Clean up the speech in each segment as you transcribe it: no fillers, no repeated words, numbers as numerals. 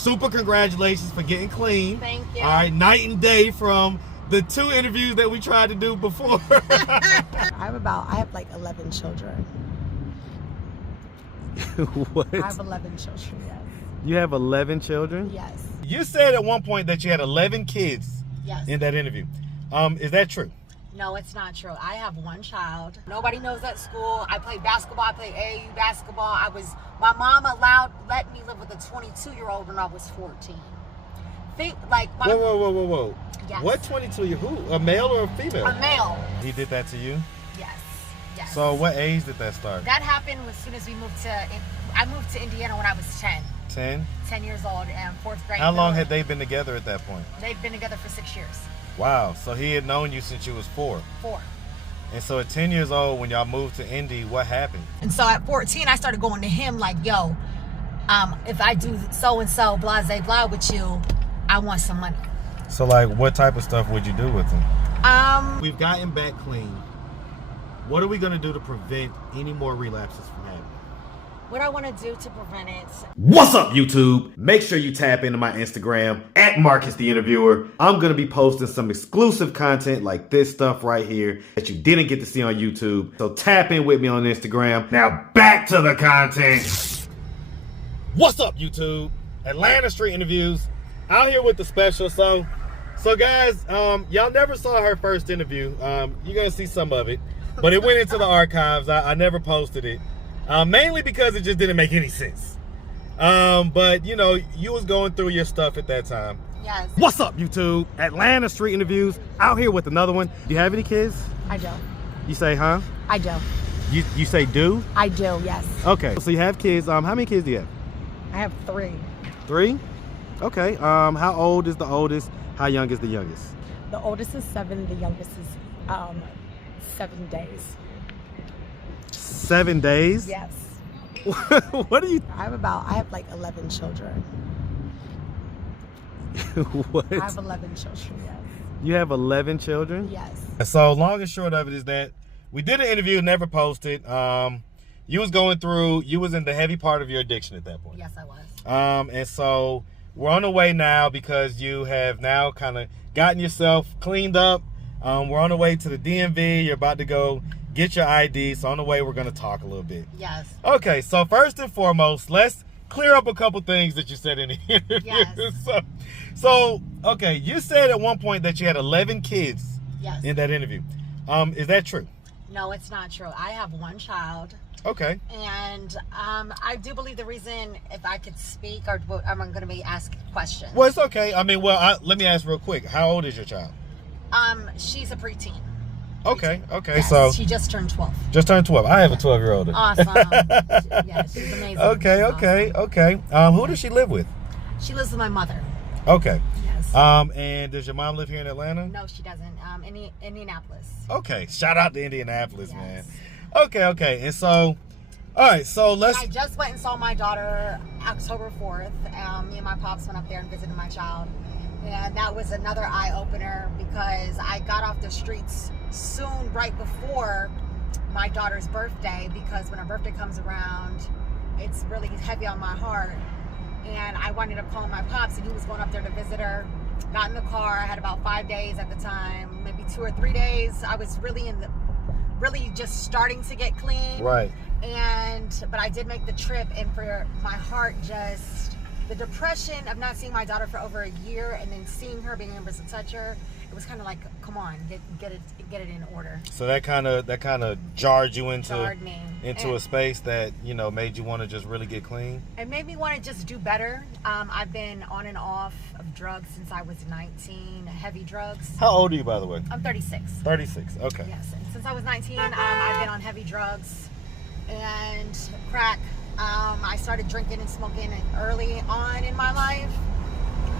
super congratulations for getting clean. Thank you. All right, night and day from the 2 interviews that we tried to do before. I have like 11 children. What? I have 11 children, yes. You have 11 children? Yes. You said at one point that you had 11 kids Yes. in that interview. Is that true? No, it's not true. I have one child. Nobody knows at school. I played basketball. I played AAU basketball. My mom let me live with a 22-year-old when I was 14. Whoa. Yes. What 22? Who? A male or a female? A male. He did that to you? Yes. So what age did that start? That happened as soon as I moved to Indiana when I was 10. 10? 10 years old and 4th grade. How long had they been together at that point? They'd been together for 6 years. Wow. So he had known you since you was 4. 4. And so at 10 years old, when y'all moved to Indy, what happened? And so at 14, I started going to him like, yo, if I do so-and-so, blah, blah, blah with you, I want some money. So like, what type of stuff would you do with him? We've gotten back clean. What are we going to do to prevent any more relapses from happening? What I want to do to prevent it. What's up, YouTube? Make sure you tap into my Instagram at Marcus the Interviewer. I'm going to be posting some exclusive content like this stuff right here that you didn't get to see on YouTube. So tap in with me on Instagram. Now back to the content. What's up, YouTube? Atlanta Street Interviews. Out here with the special. So guys, y'all never saw her first interview. You're going to see some of it. But it went into the archives. I never posted it. Mainly because it just didn't make any sense. But, you know, you was going through your stuff at that time. Yes. What's up, YouTube? Atlanta Street Interviews. Out here with another one. Do you have any kids? I do. You say, huh? I do. You say do? I do, yes. Okay. So you have kids. How many kids do you have? I have 3. 3? Okay. How old is the oldest? How young is the youngest? The oldest is 7, the youngest is 7 days. 7 days? Yes. What are you? I have like 11 children. What? I have 11 children, yes. You have 11 children? Yes. So long and short of it is that we did an interview, never posted. You was in the heavy part of your addiction at that point. Yes, I was. And so we're on the way now because you have now kind of gotten yourself cleaned up. We're on the way to the DMV. You're about to go get your ID. So on the way, we're going to talk a little bit. Yes. Okay, so first and foremost, let's clear up a couple things that you said in the interview. Yes. So, okay, you said at one point that you had 11 kids Yes. in that interview. Is that true? No, it's not true. I have one child. Okay. And I do believe the reason, if I could speak, or I'm going to be asking questions. Well, it's okay. I mean, let me ask real quick. How old is your child? She's a preteen. Okay. Yes, So she just turned 12. just turned 12. I have a 12-year-old. Awesome. Yeah, she's amazing. Okay. Who does she live with? She lives with my mother. Okay. Yes. And does your mom live here in Atlanta? No, she doesn't. Indianapolis. Okay. Shout out to Indianapolis, Yes. man. Okay. And so, all right. So I just went and saw my daughter October 4th. Me and my pops went up there and visited my child. And that was another eye-opener because I got off the streets soon, right before my daughter's birthday, because when her birthday comes around, it's really heavy on my heart. And I wanted to call my pops, and he was going up there to visit her. Got in the car. I had about 5 days at the time, maybe 2 or 3 days. I was really just starting to get clean. Right. But I did make the trip, and for my heart, just the depression of not seeing my daughter for over a year, and then seeing her, being able to touch her, it was kind of like, come on, get it in order. So that kind of jarred you into a space that, you know, made you want to just really get clean. It made me want to just do better. I've been on and off of drugs since I was 19, heavy drugs. How old are you, by the way? I'm 36. 36. Okay. Yes, and since I was 19, I've been on heavy drugs and crack. I started drinking and smoking early on in my life,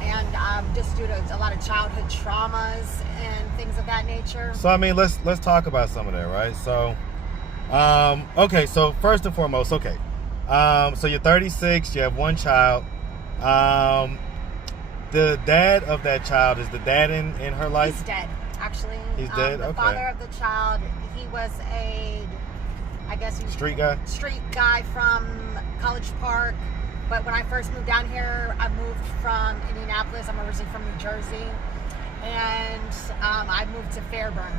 and just due to a lot of childhood traumas and things of that nature. So I mean, let's talk about some of that, right? So, okay. So first and foremost, okay. So you're 36. You have one child. The dad of that child, is the dad in her life? He's dead, actually. He's dead. The Okay. father of the child, he was I guess he was Street guy? Street guy from College Park. But when I first moved down here, I moved from Indianapolis. I'm originally from New Jersey. And I moved to Fairburn.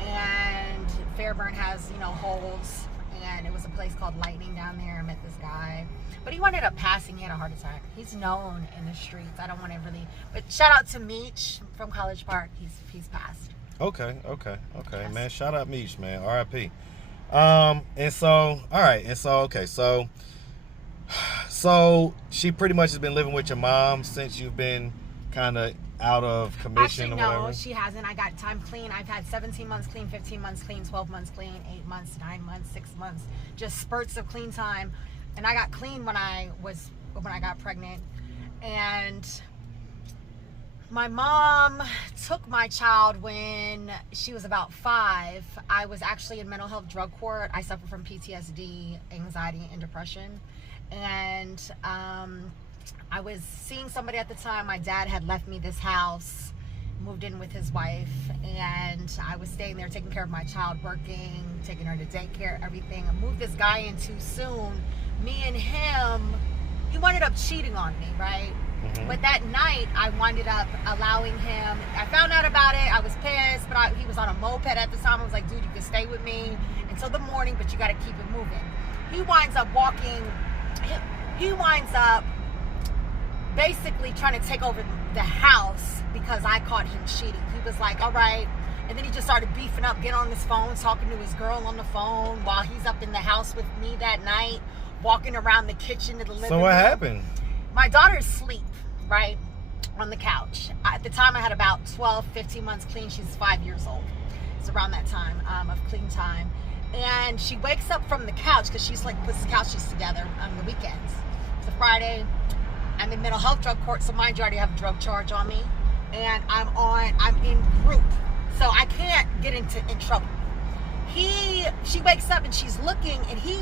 And Fairburn has, holes. And it was a place called Lightning down there. I met this guy. But he ended up passing. He had a heart attack. He's known in the streets. I don't want to really... But shout out to Meech from College Park. He's passed. Okay. Yes. Man, shout out Meech, man. R.I.P. And so, all right. And so, okay. So she pretty much has been living with your mom since you've been kind of out of commission. Actually, or whatever? no, she hasn't. I got time clean. I've had 17 months clean, 15 months clean, 12 months clean, 8 months, 9 months, 6 months, just spurts of clean time. And I got clean when I got pregnant. And my mom took my child when she was about 5. I was actually in mental health drug court. I suffer from PTSD, anxiety, and depression. And I was seeing somebody at the time. My dad had left me this house, moved in with his wife, and I was staying there taking care of my child, working, taking her to daycare, everything. I moved this guy in too soon. Me and him, he ended up cheating on me, right? Mm-hmm. But that night, I ended up allowing him. I found out about it. I was pissed, but he was on a moped at the time. I was like, dude, you can stay with me until the morning, but you got to keep it moving. He winds up basically trying to take over the house because I caught him cheating. He was like, all right. And then he just started beefing up, getting on his phone, talking to his girl on the phone while he's up in the house with me that night, walking around the kitchen to the living room. So what happened? My daughter's asleep, right, on the couch. At the time, I had about 12, 15 months clean. She's 5 years old. It's around that time of clean time. And she wakes up from the couch because she's like puts the couches together on the weekends. It's a Friday. I'm in mental health drug court, so mind you, I already have a drug charge on me. And I'm in group, so I can't get in trouble. She wakes up and she's looking, and he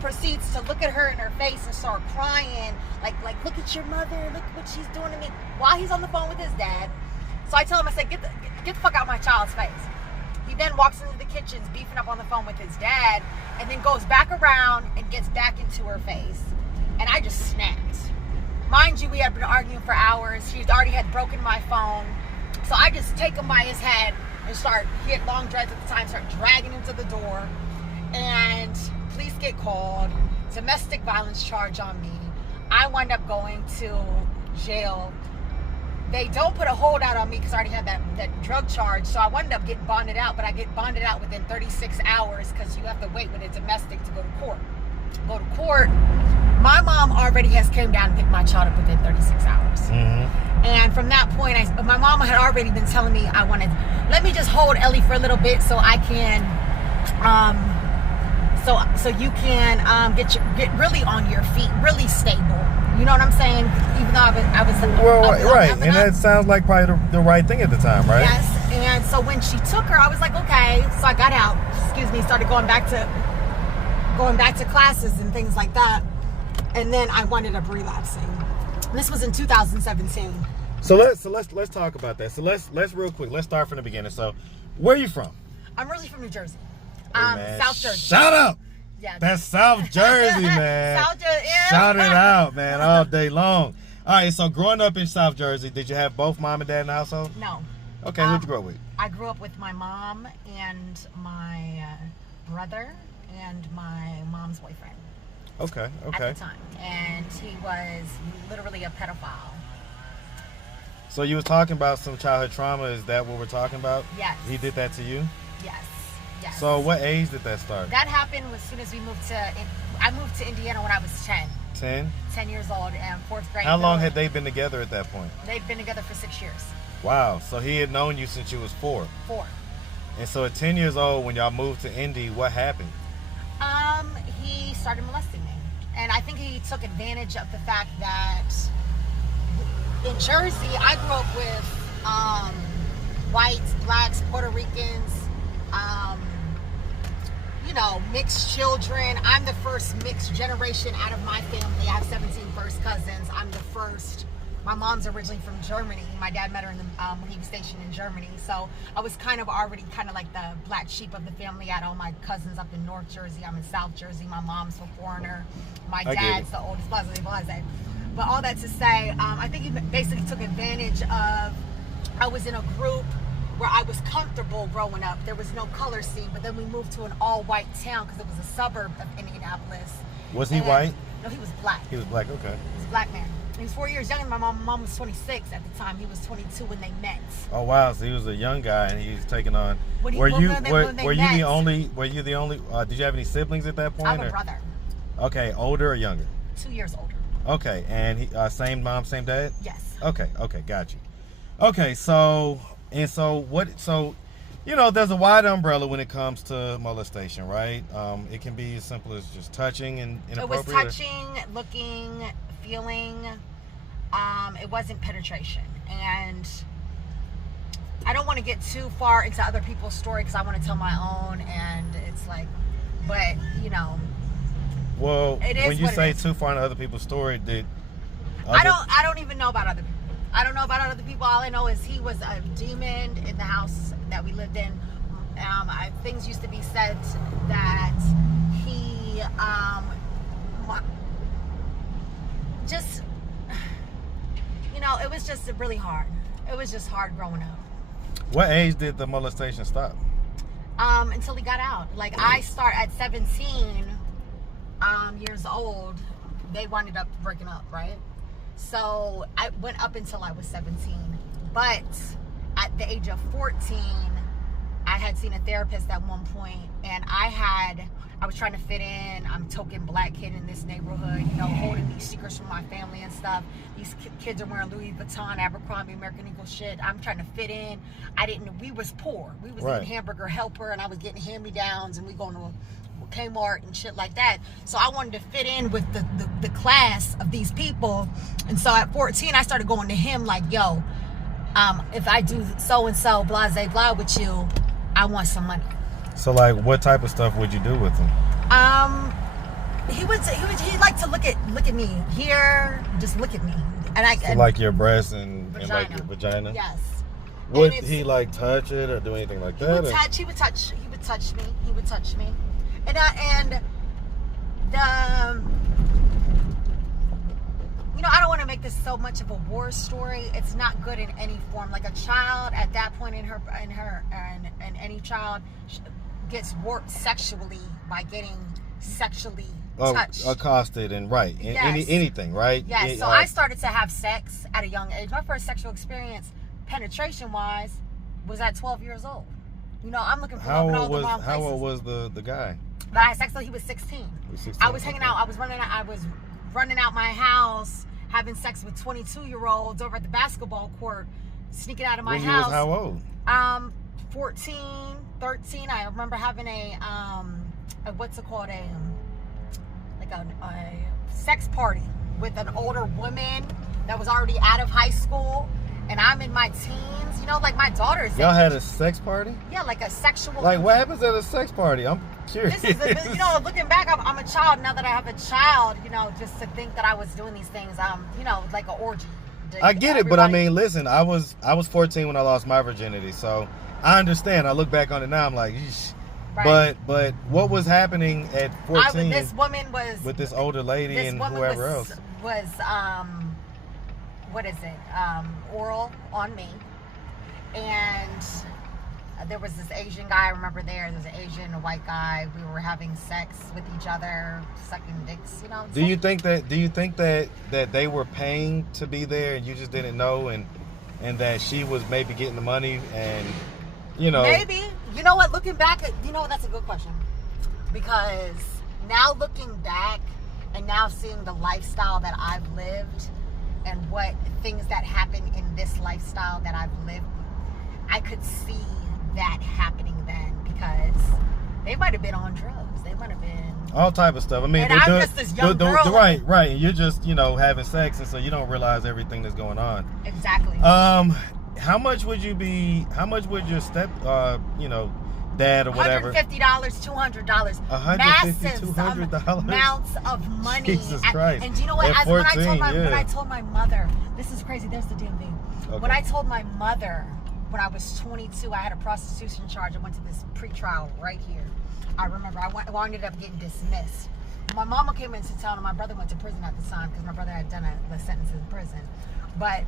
proceeds to look at her in her face and start crying, like look at your mother, look what she's doing to me, while he's on the phone with his dad. So I tell him, I said, get the fuck out my child's face. He then walks into the kitchen, beefing up on the phone with his dad, and then goes back around and gets back into her face. And I just snapped. Mind you, we had been arguing for hours. He already had broken my phone. So I just take him by his head and he had long dreads at the time, start dragging him to the door. And police get called, domestic violence charge on me. I wind up going to jail. They don't put a holdout on me because I already had that drug charge, so I wound up getting bonded out, but I get bonded out within 36 hours because you have to wait with a domestic to go to court. My mom already came down and picked my child up within 36 hours. Mm-hmm. And from that point, my mom had already been telling me let me just hold Ellie for a little bit so I can, so you can get really on your feet, really stable. You know what I'm saying? Even though I was right. And that sounds like probably the right thing at the time, right? Yes. And so when she took her, I was like, okay. So I got out. Started going back to classes and things like that. And then I wound up relapsing. This was in 2017. So let's talk about that. So let's real quick. Let's start from the beginning. So, where are you from? I'm originally from New Jersey. Hey, man, South Jersey. Shout out. Yeah. That's South Jersey, man. South Jersey. Yeah. Shout it out, man, all day long. All right, so growing up in South Jersey, did you have both mom and dad in the household? No. Okay, who'd you grow up with? I grew up with my mom and my brother and my mom's boyfriend. Okay. At the time. And he was literally a pedophile. So you was talking about some childhood trauma. Is that what we're talking about? Yes. He did that to you? Yes. So what age did that start? That happened as soon as I moved to Indiana when I was 10. 10? 10 years old and 4th grade. How long had they been together at that point? They'd been together for 6 years. Wow. So he had known you since you was 4. 4. And so at 10 years old, when y'all moved to Indy, what happened? He started molesting me. And I think he took advantage of the fact that in Jersey, I grew up with whites, blacks, Puerto Ricans, mixed children. I'm the first mixed generation out of my family. I have 17 first cousins. I'm the first. My mom's originally from Germany. My dad met her when he was stationed in Germany. So I was already like the black sheep of the family. I had all my cousins up in North Jersey. I'm in South Jersey. My mom's a foreigner. My dad's the oldest. Blah, blah, blah, blah. But all that to say, I think he basically took advantage of, I was in a group where I was comfortable growing up. There was no color scene, but then we moved to an all-white town because it was a suburb of Indianapolis. Was he white? No, he was black. He was black, okay. He was a black man. He was 4 years younger than my mom. My mom was 26 at the time. He was 22 when they met. Oh wow, so he was a young guy and he was taking on. When Were you met. the only? Did you have any siblings at that point? I have a brother. Okay, older or younger? 2 years older. Okay, and he, same mom, same dad? Yes. Okay, got you. Okay, so you know, there's a wide umbrella when it comes to molestation, right? It can be as simple as just touching and inappropriate. It was touching, looking, feeling. It wasn't penetration. And I don't want to get too far into other people's story because I want to tell my own, and it's like, but you know. Well, when you say it is. too far into other people's story, I don't even know about other people. I don't know about other people. All I know is he was a demon in the house that we lived in. Things used to be said that he just, you know, it was just really hard. It was just hard growing up. What age did the molestation stop? Until he got out. Like I start at 17 years old. They wound up breaking up, right? So I went up until I was 17. But at the age of 14, I had seen a therapist at one point, and I was trying to fit in. I'm a token black kid in this neighborhood, you know, holding these secrets from my family and stuff. These kids are wearing Louis Vuitton, Abercrombie, American Eagle shit. I'm trying to fit in. We was poor. We was eating Hamburger Helper, and I was getting hand-me-downs, and we going to Kmart and shit like that. So I wanted to fit in with the class of these people. And so at 14, I started going to him like, yo, if I do so-and-so, blase blah with you, I want some money. So like, what type of stuff would you do with him? He liked to look at me here, just look at me. And like your breasts and like your vagina? Yes. Would he like touch it or do anything like that? He would touch me. And you know, I don't want to make this so much of a war story. It's not good in any form. Like a child at that point in any child gets warped sexually by getting sexually touched, accosted, and yes. anything, right? Yes. So I started to have sex at a young age. My first sexual experience, penetration-wise, was at 12 years old. You know, I'm looking for love in all the wrong places. How old was the guy? But I had sex till he was 16. I was hanging out. I was running out my house, having sex with 22-year-olds over at the basketball court, sneaking out of my house. When you was how old? 14, 13. I remember having a sex party with an older woman that was already out of high school, and I'm in my teens. You know, like my daughter's. Y'all had a sex party? Yeah, like a sexual. Like what happens at a sex party? I'm curious. This is, you know, looking back, I'm a child now that I have a child. You know, just to think that I was doing these things, you know, like an orgy. I get it, but I mean, listen, I was 14 when I lost my virginity, so I understand. I look back on it now, I'm like, eesh. Right. But what was happening at 14? This woman was with this older lady and whoever else was oral on me, and there was this Asian guy. I remember there's an Asian, a white guy. We were having sex with each other, sucking dicks. You know. Do you think that they were paying to be there and you just didn't know, and that she was maybe getting the money and you know? Maybe. You know what? Looking back, you know what? That's a good question, because now looking back and now seeing the lifestyle that I've lived and what things that happen in this lifestyle that I've lived, I could see that happening then, because they might have been on drugs. They might have been all type of stuff. I mean, and I'm just this young girl. Right. You're just, you know, having sex, and so you don't realize everything that's going on. Exactly. How much would your step, you know, dad or whatever? $150, $200. $150, $200 amounts of money. Jesus Christ. And do you know what? At 14, when I told my mother, this is crazy. There's the DMV. Okay. When I told my mother when I was 22, I had a prostitution charge. I went to this pretrial right here. I remember I ended up getting dismissed. my mama came into town and my brother went to prison at the time because my brother had done a sentence in prison. But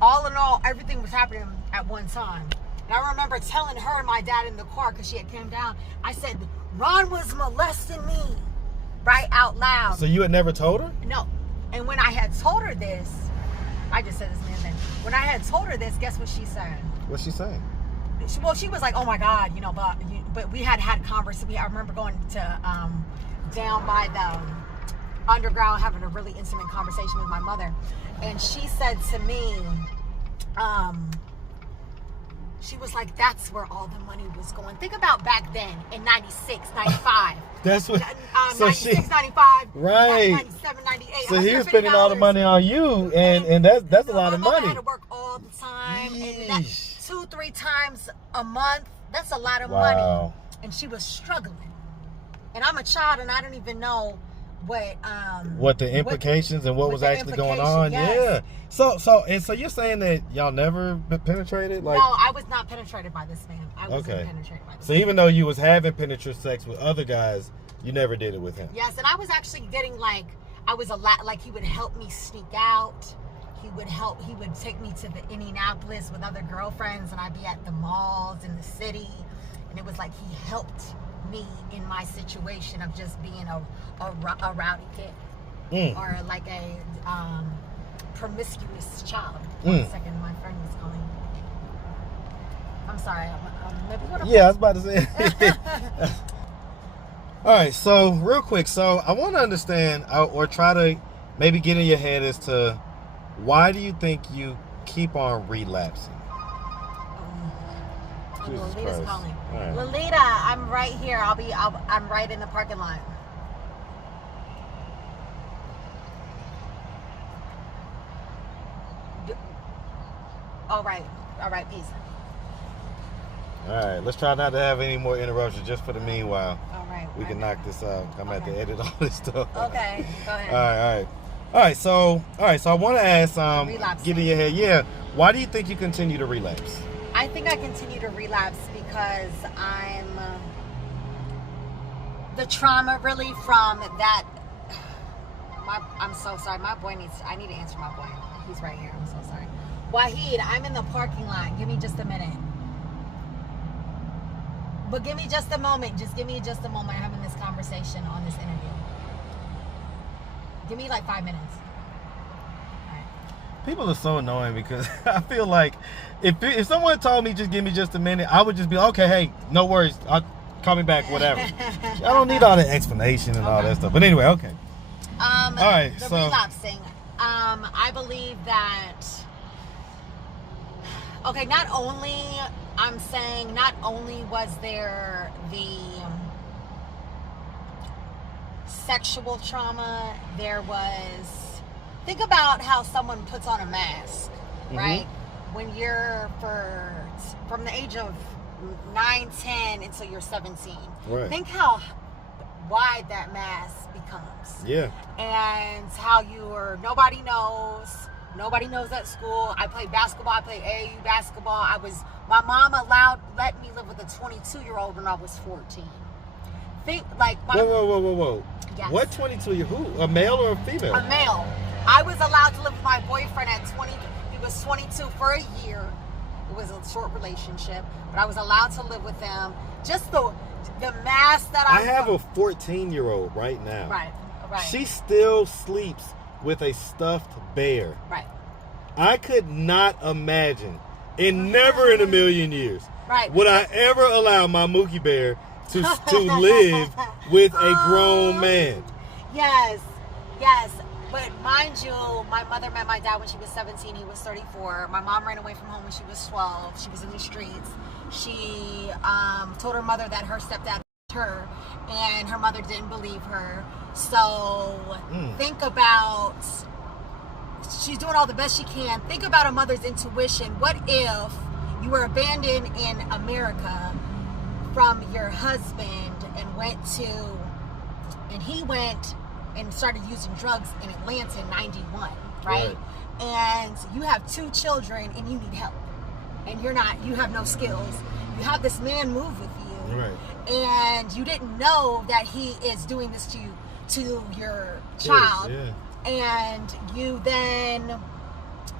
all in all, everything was happening at one time. And I remember telling her and my dad in the car, because she had came down, I said, Ron was molesting me, right out loud. So you had never told her? No. And when I had told her this, I just said this man thing. When I had told her this, guess what she said? What's she saying? She was like, oh my God, you know, but we had conversations. I remember going to down by the underground having a really intimate conversation with my mother. And she said to me, she was like, that's where all the money was going. Think about back then in 96, 95. That's what, so 96, she, 95, right. 97, 98. So he was spending all the money on you, and that's a lot of my mother money. had to work all the time. And that, Yeesh. 2-3 times a month, that's a lot of Wow. money. And she was struggling. And I'm a child, and I don't even know what the implications and what was actually going on. Yes. Yeah. So you're saying that y'all never been penetrated? Like, no, I was not penetrated by this man. I wasn't okay. penetrated by this So man. even though you was having penetrative sex with other guys, you never did it with him. Yes, and I was actually getting like he would help me sneak out. He would take me to the Indianapolis with other girlfriends, and I'd be at the malls in the city, and it was like he helped me in my situation of just being a rowdy kid or like a promiscuous child. 1 second, my friend was calling. I'm sorry. Yeah, I was about to say. All right, so real quick, so I want to understand or try to maybe get in your head as to why do you think you keep on relapsing? Jesus Lolita's Christ. calling. All right. Lolita, I'm right here. I'm right in the parking lot. All right, peace. All right, let's try not to have any more interruptions just for the meanwhile. All right. We can knock this out. I'm going to have to edit all this stuff. Okay, go ahead. All right. So I want to ask, Relapsing. get in your head, yeah, why do you think you continue to relapse? I think I continue to relapse because the trauma really from that. I'm so sorry. I need to answer my boy. He's right here. I'm so sorry. Wahid, I'm in the parking lot. Give me just a minute. But give me just a moment. Just give me just a moment. I'm having this conversation on this interview. Give me like 5 minutes. All right. People are so annoying because I feel like if someone told me just give me just a minute, I would just be okay. Hey, no worries. I'll call me back. Whatever. I don't need all the explanation and all that stuff. But anyway, okay. All right. The So relapsing. I believe that. Okay. Not only was there the sexual trauma, there was. Think about how someone puts on a mask, right? When you're from the age of 9, 10 until you're 17. Right. Think how wide that mask becomes. Yeah. And how nobody knows at school. I played basketball. I played AAU basketball. My mom let me live with a 22-year-old when I was 14. Think like Whoa. Yes. What 22 year who? A male or a female? A male. I was allowed to live with my boyfriend at 20. He was 22 for a year. It was a short relationship, but I was allowed to live with him. Just the mask that I have a 14-year-old right now. Right. She still sleeps with a stuffed bear. Right. I could not imagine, never in a million years, Right. would I ever allow my Mookie Bear to live with a grown man. Yes. But mind you, my mother met my dad when she was 17. He was 34. My mom ran away from home when she was 12. She was in the streets. She told her mother that her stepdad her, and her mother didn't believe her. So think about, she's doing all the best she can. Think about a mother's intuition. What if you were abandoned in America from your husband and he went and started using drugs in Atlanta in 91, right? And you have 2 children and you need help. And you have no skills. You have this man move with you. Right. And you didn't know that he is doing this to you to your child, Yeah. and you then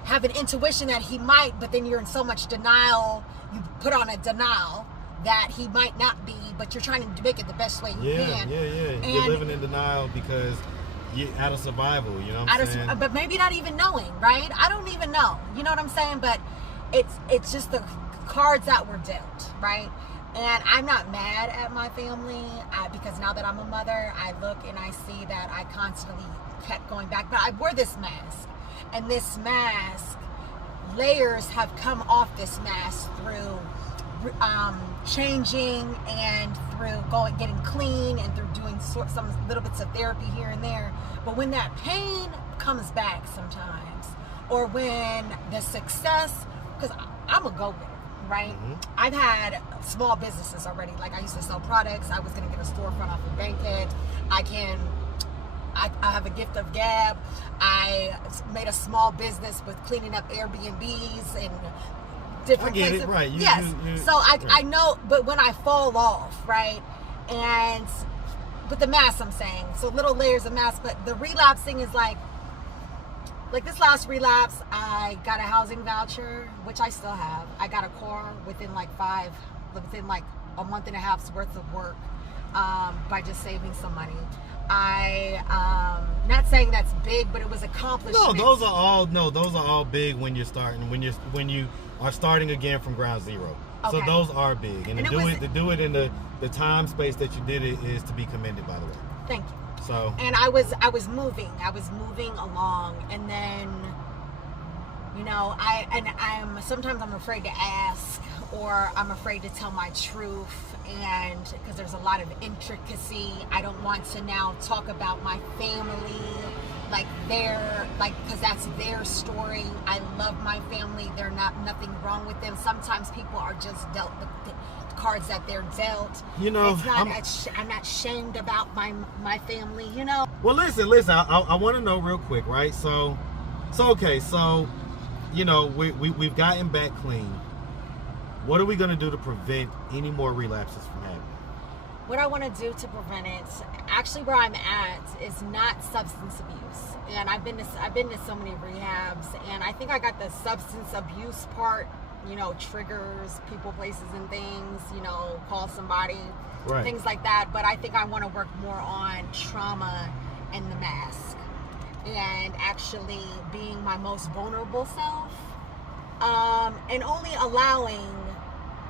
have an intuition that he might, but then you're in so much denial, you put on a denial that he might not be, but you're trying to make it the best way you can. Yeah. And You're living in denial because you're out of survival, you know what I'm saying? but maybe not even knowing, right? I don't even know. You know what I'm saying? But it's just the cards that were dealt, right? And I'm not mad at my family because now that I'm a mother, I look and I see that I constantly kept going back. But I wore this mask, and this mask, layers have come off this mask through changing and through getting clean and through doing some little bits of therapy here and there. But when that pain comes back sometimes, or when the success, because I'm a go-getter, right? Mm-hmm. I've had small businesses already. Like I used to sell products. I was going to get a storefront off of Bankhead. I have a gift of gab. I made a small business with cleaning up Airbnbs and different places. It, right. I know, but when I fall off, right? And with the mask, I'm saying, so little layers of mask, but the relapsing is like this last relapse, I got a housing voucher, which I still have. I got a car within like a month and a half's worth of work by just saving some money. Not saying that's big, but it was accomplishment. No, those are all big when you're starting, when you are starting again from ground zero. Okay. So those are big, and to do it in the time space that you did it is to be commended, by the way. Thank you. So, and I was moving along, and then, you know, sometimes I'm afraid to ask, or I'm afraid to tell my truth, and because there's a lot of intricacy, I don't want to now talk about my family, because that's their story. I love my family. There's nothing wrong with them. Sometimes people are just dealt the cards that they're dealt. You know, I'm not shamed about my family, you know. Well, listen. I want to know real quick, right? So, you know, we've gotten back clean. What are we gonna do to prevent any more relapses from happening? What I want to do to prevent it, actually, where I'm at is not substance abuse, and I've been to so many rehabs, and I think I got the substance abuse part. You know, triggers, people, places, and things. You know, call somebody, right. Things like that. But I think I want to work more on trauma and the mask, and actually being my most vulnerable self, and only allowing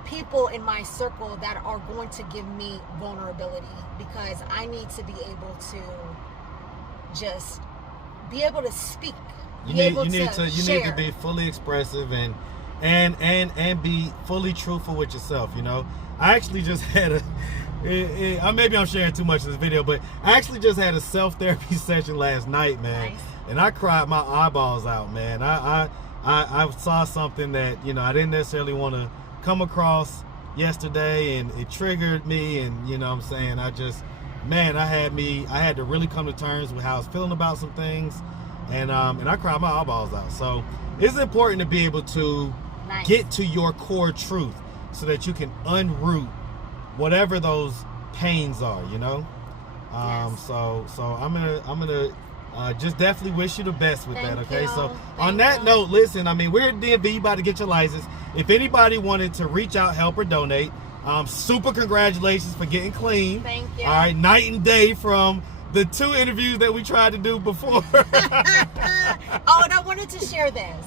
people in my circle that are going to give me vulnerability, because I need to be able to just be able to speak. You need to be fully expressive and be fully truthful with yourself. You know, I actually just had maybe I'm sharing too much of this video, but I actually just had a self-therapy session last night, man. Nice. And I cried my eyeballs out, man. I saw something that, you know, I didn't necessarily want to come across yesterday, and it triggered me, and you know what I'm saying, I had to really come to terms with how I was feeling about some things, and I cried my eyeballs out. So it's important to be able to get to your core truth so that you can unroot whatever those pains are, you know. Yes. So I'm gonna just definitely wish you the best with that, okay? You. So on that note, listen, I mean, we're at DMV, about to get your license. If anybody wanted to reach out, help, or donate, super congratulations for getting clean. Thank you. All right, night and day from the 2 interviews that we tried to do before. Oh, and I wanted to share this.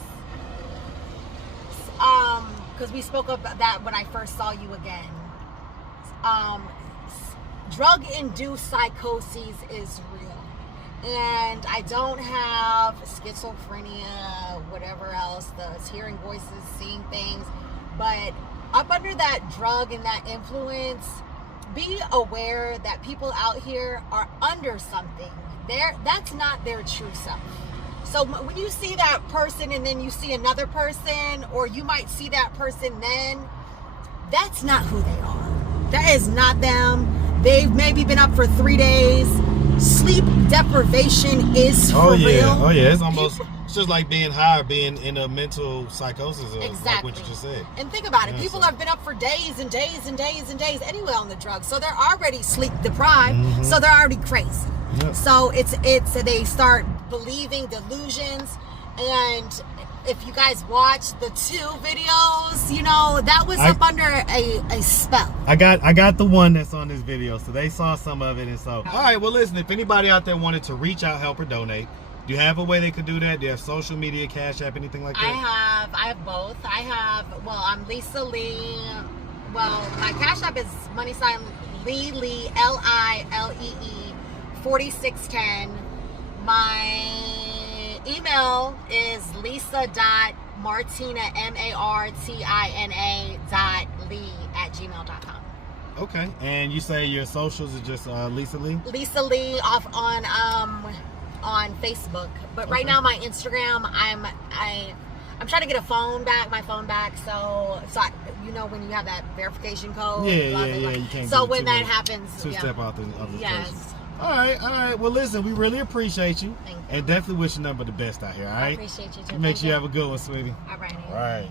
Because we spoke about that when I first saw you again. Drug-induced psychosis is real. And I don't have schizophrenia, whatever else, the hearing voices, seeing things. But up under that drug and that influence, be aware that people out here are under something. That's not their true self. So when you see that person and then you see another person, or you might see that person then, that's not who they are. That is not them. They've maybe been up for 3 days. Sleep deprivation is for real. Oh yeah, it's just like being high, or being in a mental psychosis, exactly. Like what you just said. And think about it. People have been up for days and days and days and days anyway on the drugs. So they're already sleep deprived. Mm-hmm. So they're already crazy. Yep. So they start believing delusions. And if you guys watch the 2 videos, you know, that was up under a spell. I got the one that's on this video, so they saw some of it. And so, all right, well, listen, if anybody out there wanted to reach out, help, or donate, do you have a way they could do that? Do you have social media, Cash App, anything like that? I have both. I'm Lisa Lee. Well, my Cash App is money sign Lee, Lee, L-I-L-E-E, 4610. My email is lisa.martina, martina.lee@gmail.com. Okay, and you say your socials are just Lisa Lee? Lisa Lee off on Facebook, but right now my Instagram, I'm trying to get my phone back. So you know when you have that verification code. Yeah. You can't. So when that happens, step out the yes. person. All right. Well, listen, we really appreciate you, Thank you. and definitely wish you nothing but the best out here. All right. I appreciate you too. Make sure you have a good one, sweetie. All right. All right.